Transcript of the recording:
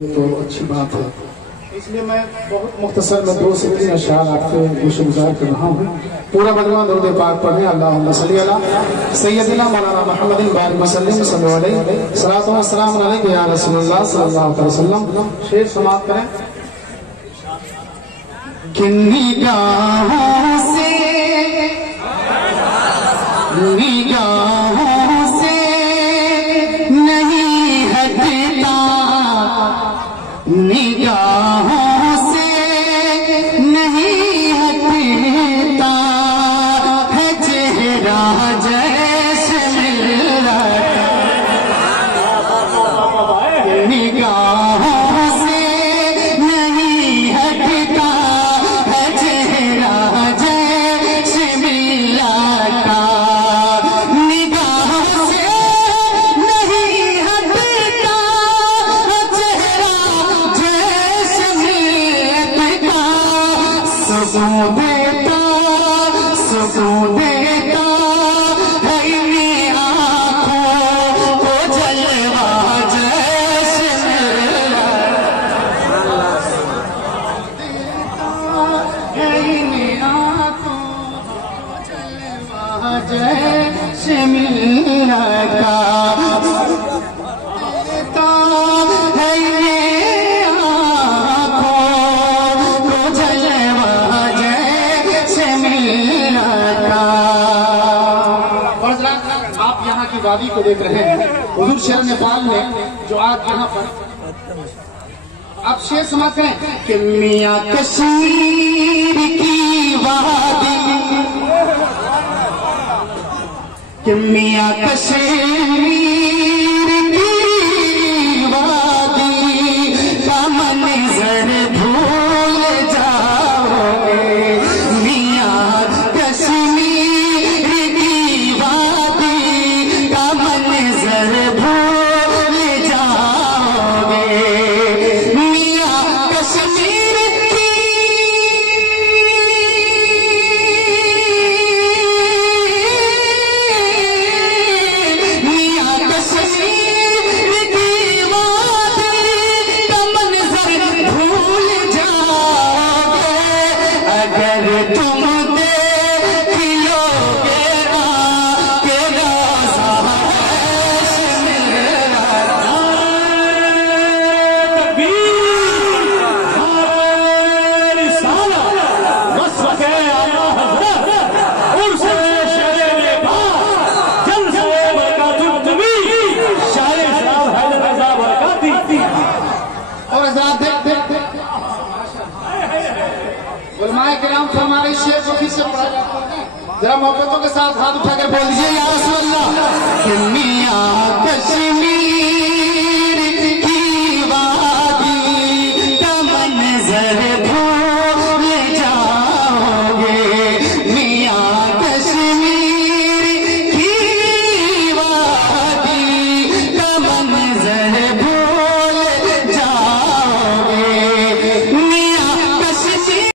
तो अच्छी बात है, इसलिए मैं बहुत मुख्तसर में 2 से 3 अशआर आपसे गुज़ार कर रहा हूँ। पूरा मजमा दुरूद पाक पढ़ें। अल्लाहुम्मा सल्ली अला सय्यदिना मौलाना मुहम्मदिन बारिक वसल्लम सल्लल्लाहु अलैहि सलातो व सलाम अलैका या रसूलल्लाह सल्लल्लाहु अलैहि वसल्लम। शेर समाप्त करें। किन निगाहों से नहीं हटता, निगाहों से नहीं हटता है चेहरा जैसे मेरा, निगाहों से नहीं हटता है चेहरा जैसे मेरा का, निगाहों से नहीं हटता चेहरा जैसे मेरा, सुकून देता है इन आँखों को जलवा जैसे मेरा, है इन आँखों को जलवा जैसे मेरा का, देता है इन आँखों को जलवा जैसे मेरा का। आप यहाँ की वादी को देख रहे हैं, हुजूर शेर नेपाल ने जो आज यहाँ पर आप शेर समाते हैं कि मियाँ कश्मीर की वादी, कि मियाँ कश्मीर की वादी का मंजर भूल जाओगे, मियाँ कश्मीर की वादी का मंजर भूल जाओगे, मियाँ कश्मीर की, मियाँ कश्मीर की वादी का मंजर भूल जाओगे, अगर तुम देख लोगे आके रोज़ा ऐश मेरा, और उलमाए किराम से हमारे शेर को फिर से पढ़ा जाता है। जरा मोहब्बतों के साथ हाथ उठाकर बोल दीजिए या रसूल अल्लाह। मियाँ कश्मीर